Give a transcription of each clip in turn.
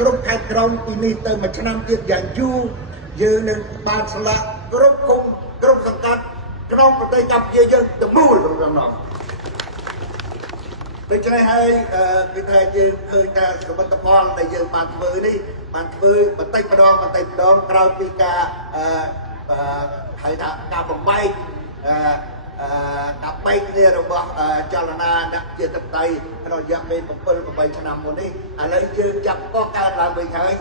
គ្រប់ខេត្តក្រុងពីនេះទៅមួយឆ្នាំទៀតយ៉ាងយូរយើងនឹងបានស្លាកគ្រប់គុំគ្រប់សង្កាត់ក្នុងប្រទេសកម្ពុជាយើងទាំងមូលរបស់nóដូច្នេះហើយគឺថាយើងឃើញថាសមិទ្ធផលដែលយើងបានធ្វើនេះបានធ្វើបន្តិចម្ដងក្រោយពីការហៅថាការបំបែកការបែកគ្នារបស់ចលនាអ្នកជាតន្ត្រីក្នុងរយៈពេល7-8ឆ្នាំមុននេះឥឡូវយើងចាប់កកើតឡើងវិញហើយ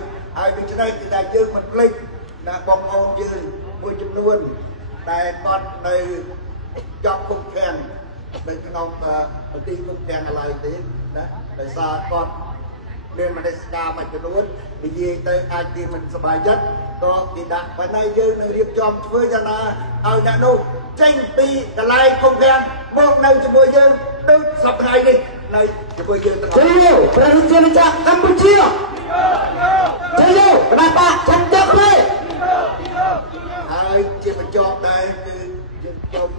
ដូច្នេះគឺថាយើងមិនភ្លេចណាបងប្អូនយើងមួយចំនួនដែលគាត់នៅជាប់គុកឃាំងនៅក្នុងប្រទេសគុកឃាំងឡើយទេណាដោយសារគាត់មានមនសិការមួយចំនួននិយាយទៅអាចគេមិនសប្បាយចិត្តក៏គេដាក់ប៉ុន្តែយើងនឹងរៀបចំធ្វើយ៉ាងណាឲ្យអ្នកនោះចេញពីកន្លែងគុកឃាំងមកនៅជាមួយយើងដូចសប្តាហ៍នេះនៅជាមួយយើងទាំងអស់គ្នាព្រះរាជាណាចក្រកម្ពុជាជ័យគណៈបកចន្ទទឹកនេះហើយជាបញ្ចប់ដែរគឺយើងចង់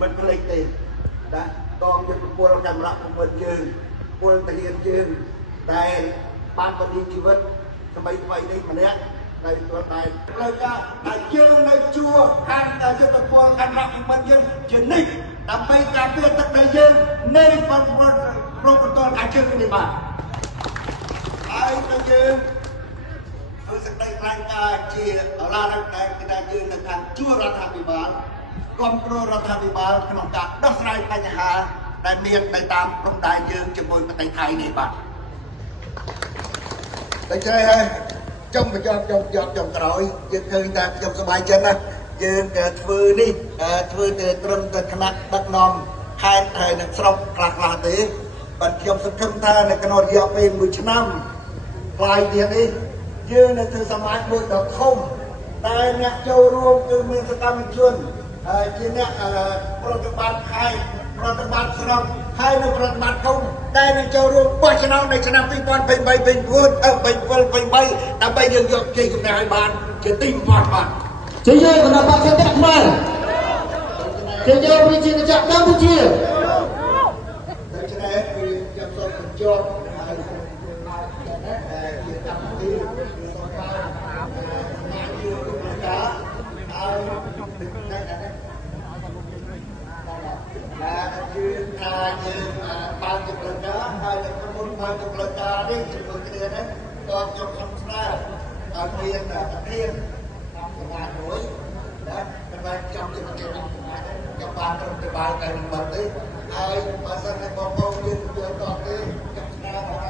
មិនភ្លេចទេណាកងយុទ្ធពលកាមេរ៉ា9យើងពលទាហានយើងដែលបានបរិយាជីវិតថ្មីនេះម្នាក់នៅខ្លួនដែរផ្លូវការដែលយើងនៅជួរខាងយុទ្ធពលកាមេរ៉ា9យើងជានិច្ចដើម្បីការពារទឹកដីយើងនៃបងប្អូនប្រពន្ធការជើងនេះបាទហើយទៅយើងធ្វើសេចក្តីថ្លែងការណ៍ជាអឡារដែលគឺថាយើងនៅខាងជួររដ្ឋាភិបាលគ្រប់គ្រងរដ្ឋាភិបាលក្នុងការដោះស្រាយបញ្ហាដែលមាននៅតាមព្រំដែនយើងជាមួយប្រទេសថៃនេះបាទដូច្នេះហើយចុងបញ្ចប់ចុងក្រោយយើងឃើញថាខ្ញុំសប្បាយចិត្តណាស់យើងធ្វើនេះធ្វើទៅត្រឹមតែគណៈដឹកនាំខេត្តហើយនឹងស្រុកខ្លះទេបាទខ្ញុំសង្ឃឹមថានៅក្នុងរយៈពេល1ឆ្នាំផ្លាយទៀតនេះយើងនៅធ្វើសមាជមួយដ៏ធំតែអ្នកចូលរួមគឺមានសកម្មជនជាអ្នកប្រតិបត្តិខេត្តប្រតិបត្តិស្រុកហើយនៅប្រតិបត្តិឃុំដែលនឹងចូលរួមបោះឆ្នោតនៅឆ្នាំ2023ដើម្បីយើងយកជ័យជំនះឲ្យបានជាទីបំផុតបាទជ័យគណៈបកសន្តិភាពខ្មែរជ័យវិជាណាចក្រកម្ពុជាដូច្នេះគឺខ្ញុំសូមបញ្ចប់ហើយជាកម្មវិធីសូមបានមកជួយក្នុងការឲ្យយើងថាយើងបានជាផ្លូវការហើយនៅក្នុងមុនបានជាផ្លូវការនេះជាមួយគ្នានេះក៏ខ្ញុំសូមស្នើឲ្យមានប្រធានសមាជមួយដែលបានចំជាប្រធានខ្ញុំបានត្រឹមតែបាយតែមិនបាត់ទេហើយបើសិនជាបងប្អូនយើងយល់តទេខ្ញុំស្នើថា